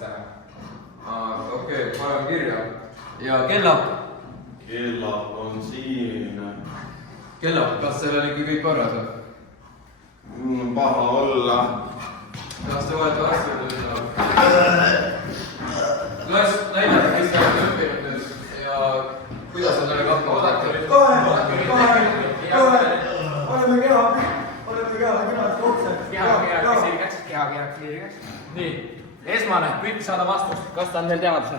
täna. Okei, panen kirja. Ja kellap? Kellap on siin. Kellap, kas seal on ikka kõik korras või? Paha olla. Kas te olete asjad las näidata, kes te olete õppinud nüüd ja kuidas on teile kappa oodata? Oleme kenad koksed. Keha. Nii, esmane, püüd saada vastust. Kas ta on teil teadus?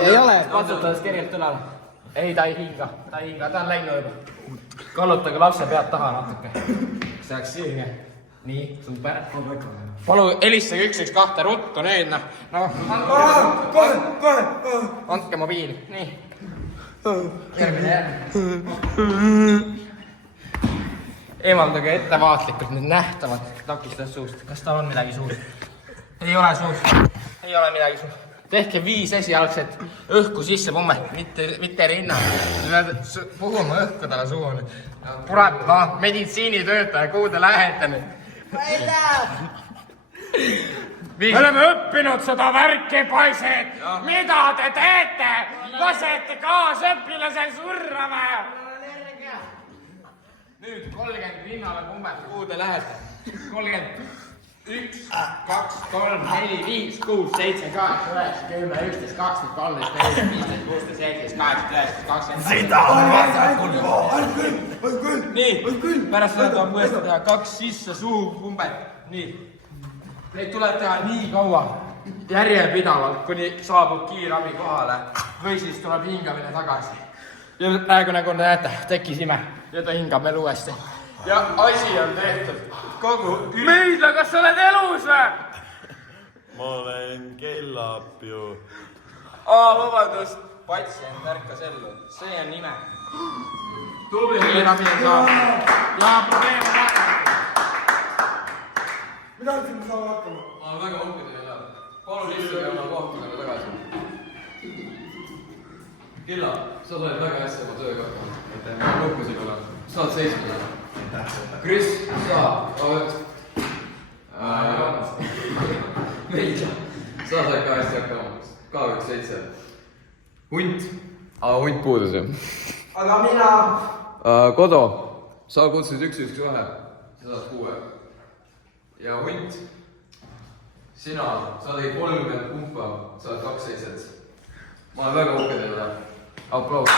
Ei ole, katsutades kergelt ülal. Ei, ta ei hinga, ta on läinud juba. Kallutage lapse pead taha natuke. See oleks sirge. Nii, super. Palu, helistage 112 ruttu nüüd, noh. Kohe. Andke mobiili, nii. Järgmine. Eemaldage ettevaatlikult need nähtavad takistused suust. Kas tal on midagi suust? Ei ole suust. Ei ole midagi suust. Tehke 5 esialgset õhku sisse pumme, mitte rinna. Puhume õhku talle suhu nüüd. Purat, meditsiinitöötaja, kuhu te lähete nüüd? Ma ei tea. Me oleme õppinud seda värki, poisid! Mida te teete? Lasete kaasõpilasel surra või? Nüüd 30 rinnale pumbet, kuhu te lähete? 30, 1, 2, 3, 4, 5, 6, 7, 8, 9, 10, 11, 12, 13, 14, 15, 16, 17, 18, 19, 20. Seda on vasakul pool. On küll. Nii, pärast seda tuleb uuesti teha 2 sisse suhu pumbet. Nii. Neid tuleb teha nii kaua järjepidavalt, kuni saabub kiirabi kohale või siis tuleb hingamine tagasi. Ja praegu nagu näete, tekkisime ja ta hingab meil uuesti. Ja asi on tehtud kogu... Meidla, kas sa oled elus või? Ma olen kellap ju. Vabandust, patsient ärkas ellu. See on nime. Tubli kiirabi on saanud. Ja probleem on lahendatud. Mida siin saab hakkama? Ma olen väga uhke teile. Palun istuge oma kohtadele tagasi. Killa, sa oled väga hästi oma tööga hakkama. Ma olen uhke sinule. Saad seisma. Kris, sa oled... Meidla, sa said ka hästi hakkama. K17. Hunt. Hunt puudus ju. Aga mina... Kodo, sa kutsusid 112. Sa saad 6. Ja hunt, sina, sa tegid 30 pumpa, sa oled 2 seitset. Ma olen väga uhke teile. Aplaus.